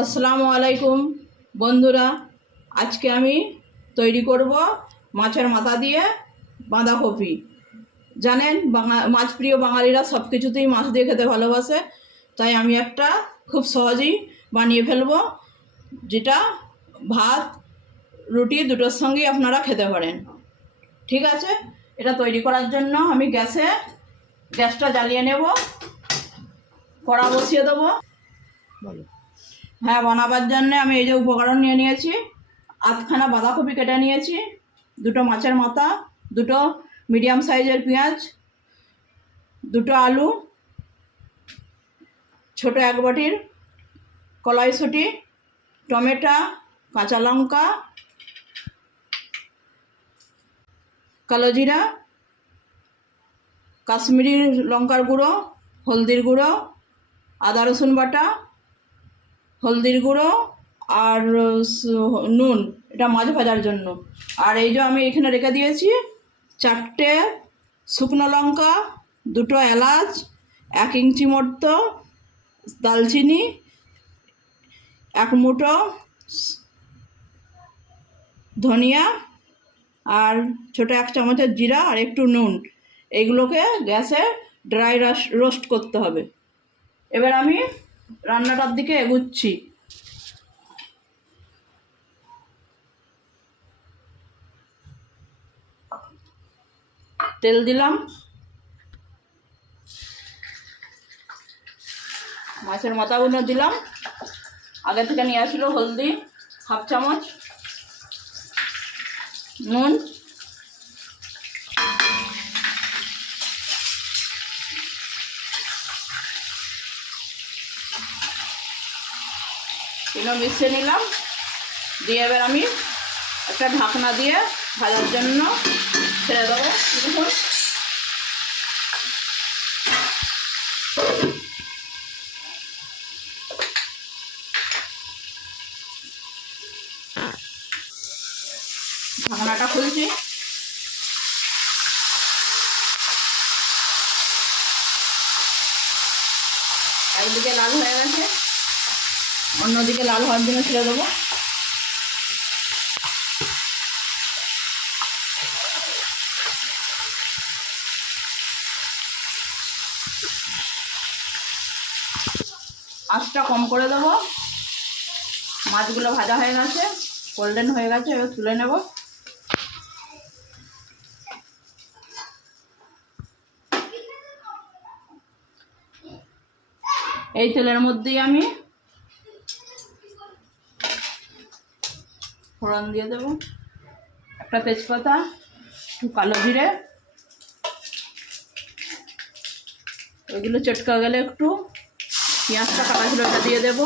আসসালামু আলাইকুম বন্ধুরা, আজকে আমি তৈরি করব মাছের মাথা দিয়ে বাঁধাকপি। জানেন মাছ প্রিয় বাঙালিরা সব কিছুতেই মাছ দিয়ে খেতে ভালোবাসে, তাই আমি একটা খুব সহজেই বানিয়ে ফেলবো, যেটা ভাত রুটি দুটোর সঙ্গেই আপনারা খেতে পারেন। ঠিক আছে, এটা তৈরি করার জন্য আমি গ্যাসটা জ্বালিয়ে নেব, কড়া বসিয়ে দেবো। হ্যাঁ, বানাবার জন্য আমি এই যে উপকরণ নিয়ে নিয়েছি। আধখানা বাঁধাকপি কেটে নিয়েছি, দুটো মাছের মাথা, দুটো মিডিয়াম সাইজের পেঁয়াজ, দুটো আলু, ছোট এক বাটির কলাইশুঁটি, টমেটো, কাঁচা লঙ্কা, কালো জিরা, কাশ্মীরি লঙ্কার গুঁড়ো, হলদির গুঁড়ো, আদা রসুন বাটা, হলদির গুঁড়ো আর নুন, এটা মাছ ভাজার জন্য। আর এই যে আমি এখানে রেখে দিয়েছি 4টে শুকনো লঙ্কা, 2টো এলাচ, 1 ইঞ্চি মতো দালচিনি, 1 মুঠো ধনিয়া, আর ছোটো 1 চামচের জিরা, আর একটু নুন। এইগুলোকে গ্যাসে ড্রাই রোস্ট করতে হবে। এবার আমি রান্নাটার দিকে এগুচ্ছি। তেল দিলাম, মাছের মাথাগুলো দিলাম, আগে থেকে নিয়ে আসলো হলদি 1/2 চামচ, নুন, এগুলো মিশিয়ে নিলাম। দিয়ে এবার আমি একটা ঢাকনা দিয়ে ভাজার জন্য ছেড়ে দেবো। দেখুন, ঢাকনাটা খুলছি। একদিকে লাল হয়ে গেছে, অন্যদিকে লাল হওয়ার জন্য ছেড়ে দেবো। আঁচটা কম করে দেবো। মাছগুলো ভাজা হয়ে গেছে, গোল্ডেন হয়ে গেছে, এবার তুলে নেব। এই তেলের মধ্যেই আমি ফোড়ন দিয়ে দেবো, একটা তেজপাতা, একটু কালো জিরে, ওইগুলো চটকা গেলে একটু পেঁয়াজটা কাটা ছিল ওটা দিয়ে দেবো।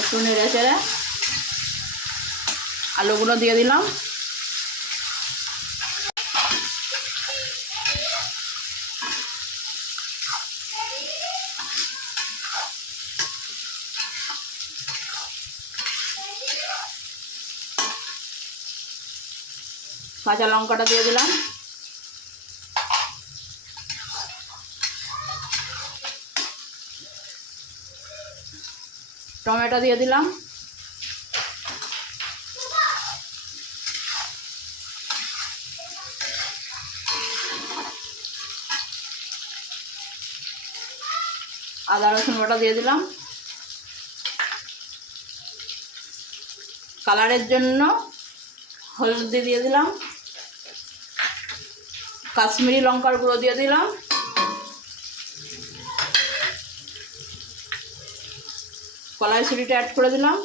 একটু নেড়ে চেড়ে আলুগুলো দিয়ে দিলাম। কাঁচা লঙ্কাটা দিয়ে দিলাম। টমেটো দিয়ে দিলাম। আদা রসুন বাটা দিয়ে দিলাম। কালারের জন্য হলদি দিয়ে দিলাম, কাশ্মীরি লঙ্কার গুঁড়ো দিয়ে দিলাম, কলাইশুঁটিটা অ্যাড করে দিলাম।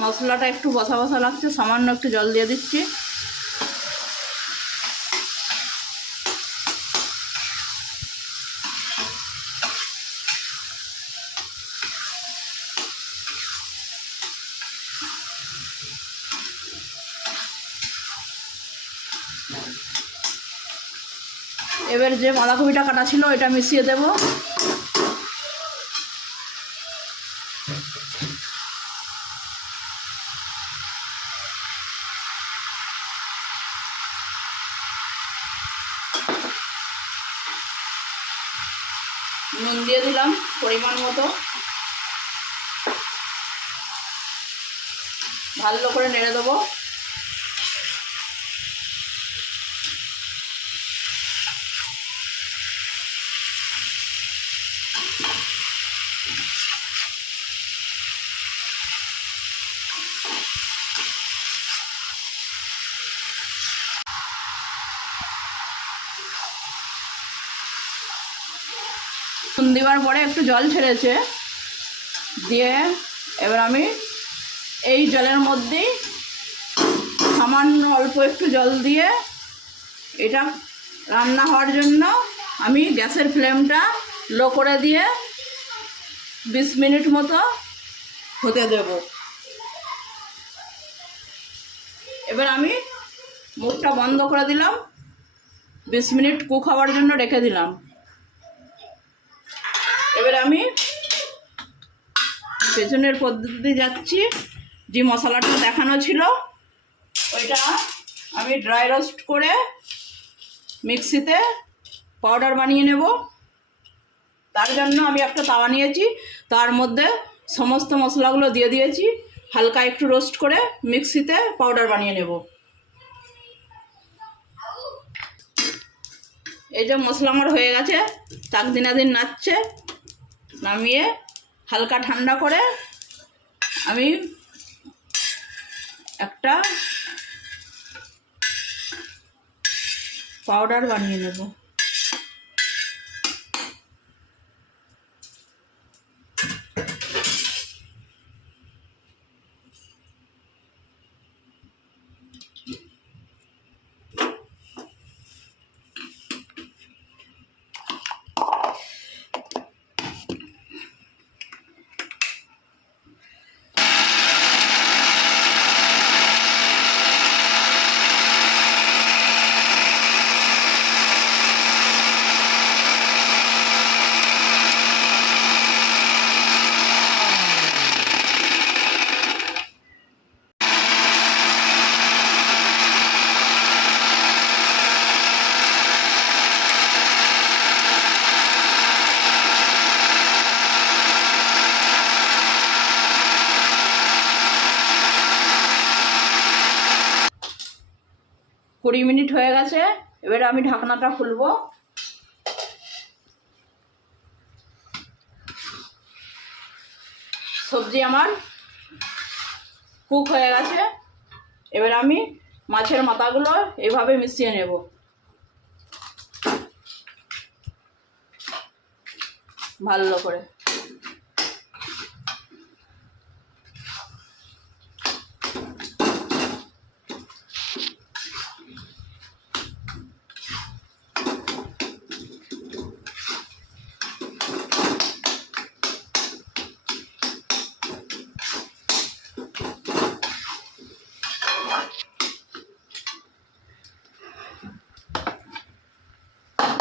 মশলাটা একটু বসা বসা লাগছে, সামান্য একটু জল দিয়ে দিচ্ছি। এবার যে বাঁধাকপিটা কাটা ছিল এটা মিশিয়ে দেব। নুন দিয়ে দিলাম পরিমাণ মতো, ভালো করে নেড়ে দেবো। নুন দেওয়ার পরে একটু জল ছেড়েছে, দিয়ে এবার আমি এই জলের মধ্যেই সামান্য অল্প একটু জল দিয়ে এটা রান্না হওয়ার জন্য আমি গ্যাসের ফ্লেমটা লো করে দিয়ে 20 মিনিট মতো হতে দেব। এবার আমি মুখটা বন্ধ করে দিলাম, 20 মিনিট কুক হওয়ার জন্য রেখে দিলাম। এবার আমি পেছনের পদ্ধতিতে যাচ্ছি। যে মশলাটা দেখানো ছিল ওইটা আমি ড্রাই রোস্ট করে মিক্সিতে পাউডার বানিয়ে নেব। তার জন্য আমি একটা তাওয়া নিয়েছি, তার মধ্যে সমস্ত মশলাগুলো দিয়ে দিয়েছি, হালকা একটু রোস্ট করে মিক্সিতে পাউডার বানিয়ে নেব। এই যে মশলা আমার হয়ে গেছে, চাক দিনাদিন নাচছে। নামিয়ে হালকা ঠান্ডা করে আমি একটা পাউডার বানিয়ে নেব। কুড়ি মিনিট হয়ে গেছে, এবারে আমি ঢাকনাটা খুলবো। সবজি আমার কুক হয়ে গেছে। এবার আমি মাছের মাথাগুলো এভাবে মিশিয়ে নেব। ভালো করে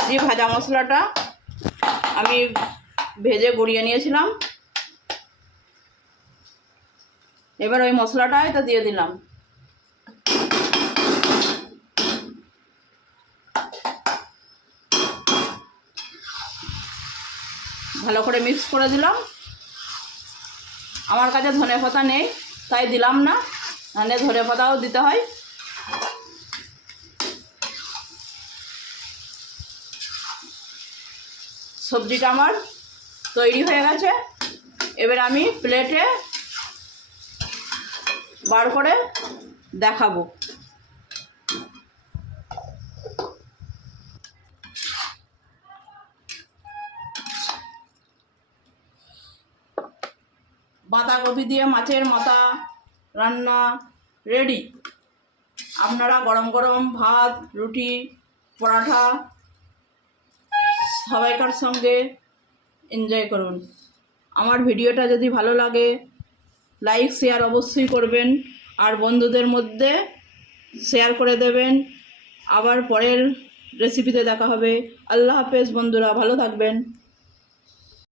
যে ভাজা মশলাটা আমি ভেজে গুঁড়িয়ে নিয়েছিলাম, এবার ওই মশলাটা এটা দিয়ে দিলাম। ভালো করে মিক্স করে দিলাম। আমার কাছে ধনে পাতা নেই তাই দিলাম না, নাহলে ধনে পাতাও দিতে হয়। সবজিটা আমার তৈরি হয়ে গেছে। এবার আমি প্লেটে বার করে দেখাবো। বাঁধাকপি দিয়ে মাছের মাথা রান্না রেডি। আপনারা গরম গরম ভাত, রুটি, পরাঠা সবাইকার সঙ্গে এনজয় করুন। আমার ভিডিওটা যদি ভালো লাগে লাইক শেয়ার অবশ্যই করবেন, আর বন্ধুদের মধ্যে শেয়ার করে দেবেন। আবার পরের রেসিপিতে দেখা হবে। আল্লাহ হাফেজ বন্ধুরা, ভালো থাকবেন।